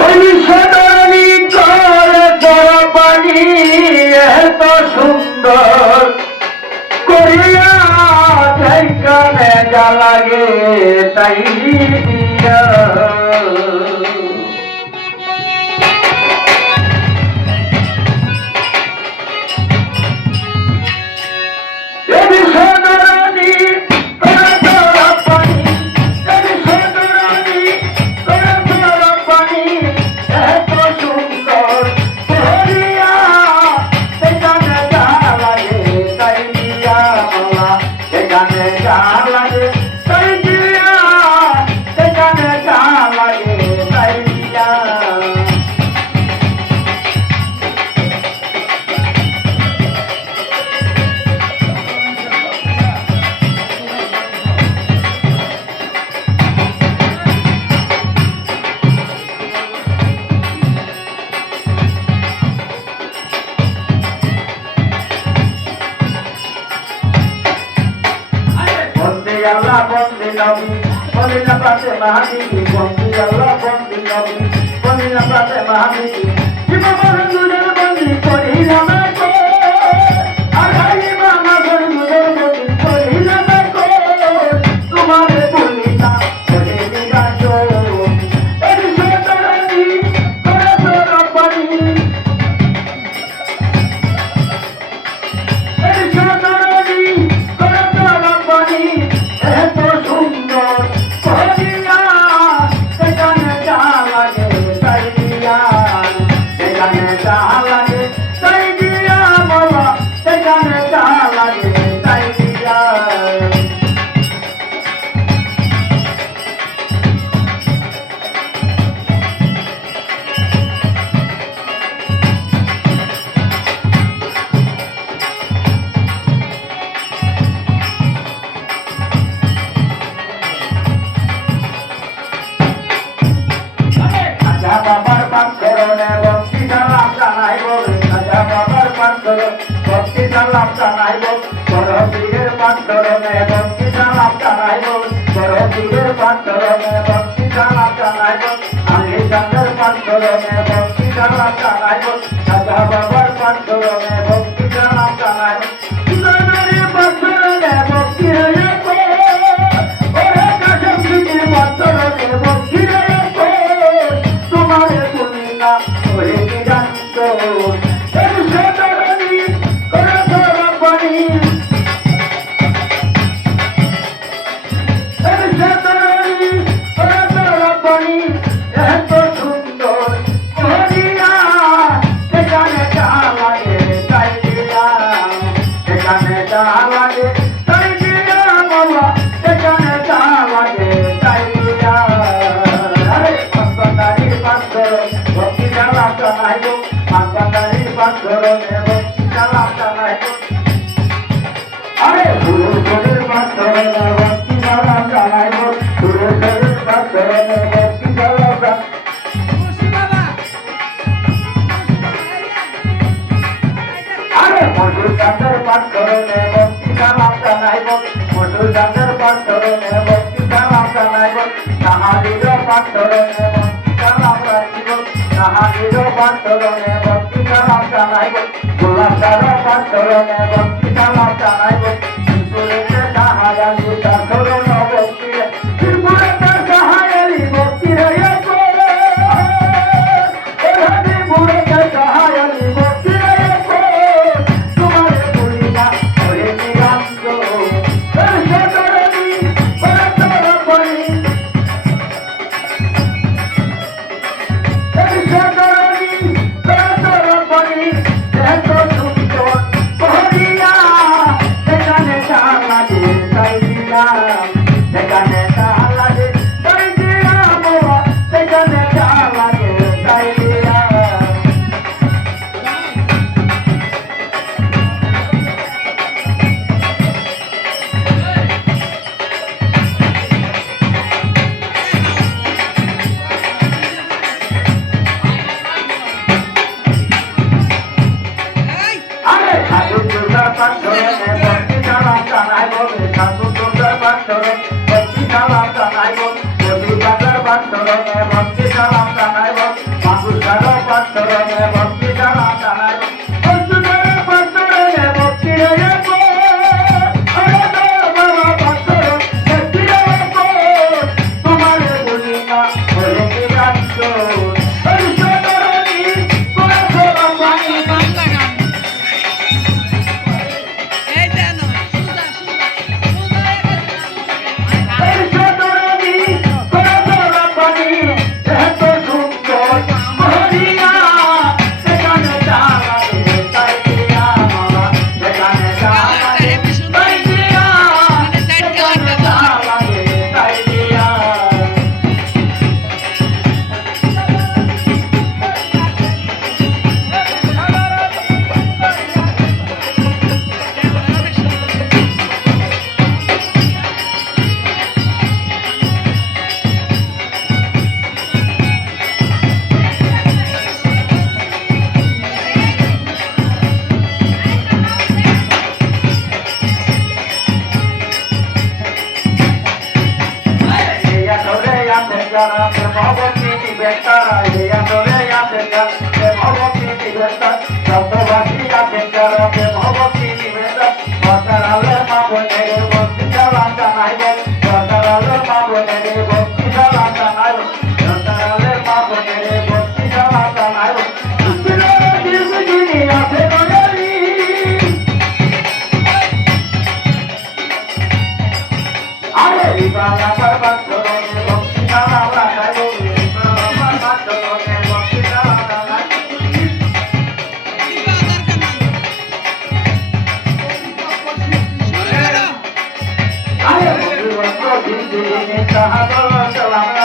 ওই সদনী করে জলপানি এত সুন্দর করিয়া কানে যা লাগে তাই দিয়া Allah bondi nabi, bondi napate mahani, bondi Allah bondi nabi, bondi napate mahani. Jima bondi bondi kori namako, agai mama bondi bondi kori namako. Tumhare bolita kori digajo, eri sotarani kora kora pani, eri sotarani kora kora pani. এত সুন্দর করিয়া সেখানে যা লাগে তাই দিয়া সেখানে যা লাগে তাই দিয়া বাবা সেখানে যা লাগে তাই দিয়া বাবার পাঁচরণে ভক্তি সালাম জানাইব রাজা বাবার পাঁচরণ ভক্তি সালাম জানাইব বড় পীরের পাঁচরণে ভক্তি সালাম জানাইব বড় পীরের পাঁচরণে ভক্তি সালাম জানাইব আমি চাঁদের পাঁচরণে ভক্তি সালাম জানাইব রাজা বাবার পাঁচরণে ভক্তি সালাম জানাইব পাঁচরণে ভক্তি হয়েছে ওরে কাশম পীরের পাঁচরণে ভক্তি ওরে নিরন্ত এর সদরণী করে ধরপানি এর সদরণী করে ধরপানি এত সুন্দর করিয়া সেখানে যা লাগে তাই দিয়া সেখানে যা লাগে তাই দিয়া বাবা সেখানে যা লাগে তাই দিয়া ভক্তি সালাম জানাইব মাতারি পাঁচরণে ভক্তি সালাম জানাইব আরে গুরুজনের পাঁচরণে ভক্তি সালাম জানাইব গুরুজনের পাঁচরণে ভক্তি সালাম আরে মধুর চাঁদের পাঁচরণে ভক্তি সালাম জানাইব মধুর চাঁদের পাঁচরণে ভক্তি সালাম জানাইব তাহারির পাঁচরণে নাহারির পাঁচরণে ভক্তি সালাম জানাইব গোলাপদার পাঁচরণে ভক্তি সালাম জানাইব ত্রিপুরেতে সাহায়ালি দাসরণ ভক্তি ত্রিপুরেতে সাহায়ালি ভক্তি রয়েছে ত্রিপুরেতে সাহায়ালি ভক্তি রয়েছে তোমার পুরিনা হয়ে নিরন্ত বান্ধরে ভক্তি সালাম জানাইব কলিকাতার বান্ধরে ভক্তি সালাম জানাইব মাগুসার বান্ধরে ভক্তি সালাম জানাইব অর্জুনের বান্ধরে ভক্তি রাখব আরে বাবা বান্ধরে ভক্তি রাখব তোমার বলি না হরে কি রাখছ ভগবতী বেতারা ইয়া তোরে ইয়াতে গান ভগবতী বেতারা সপ্তবাসী ইয়াতে গান ভগবতী বেতারা বতারালে মা বনে ভক্তি সালাম জানাইব বতারালে মা বনে ভক্তি সালাম জানাইব বতারালে মা বনে ভক্তি সালাম জানাইব আরে বাবা বাবা ভক্তি সালাম জানাইব সালাম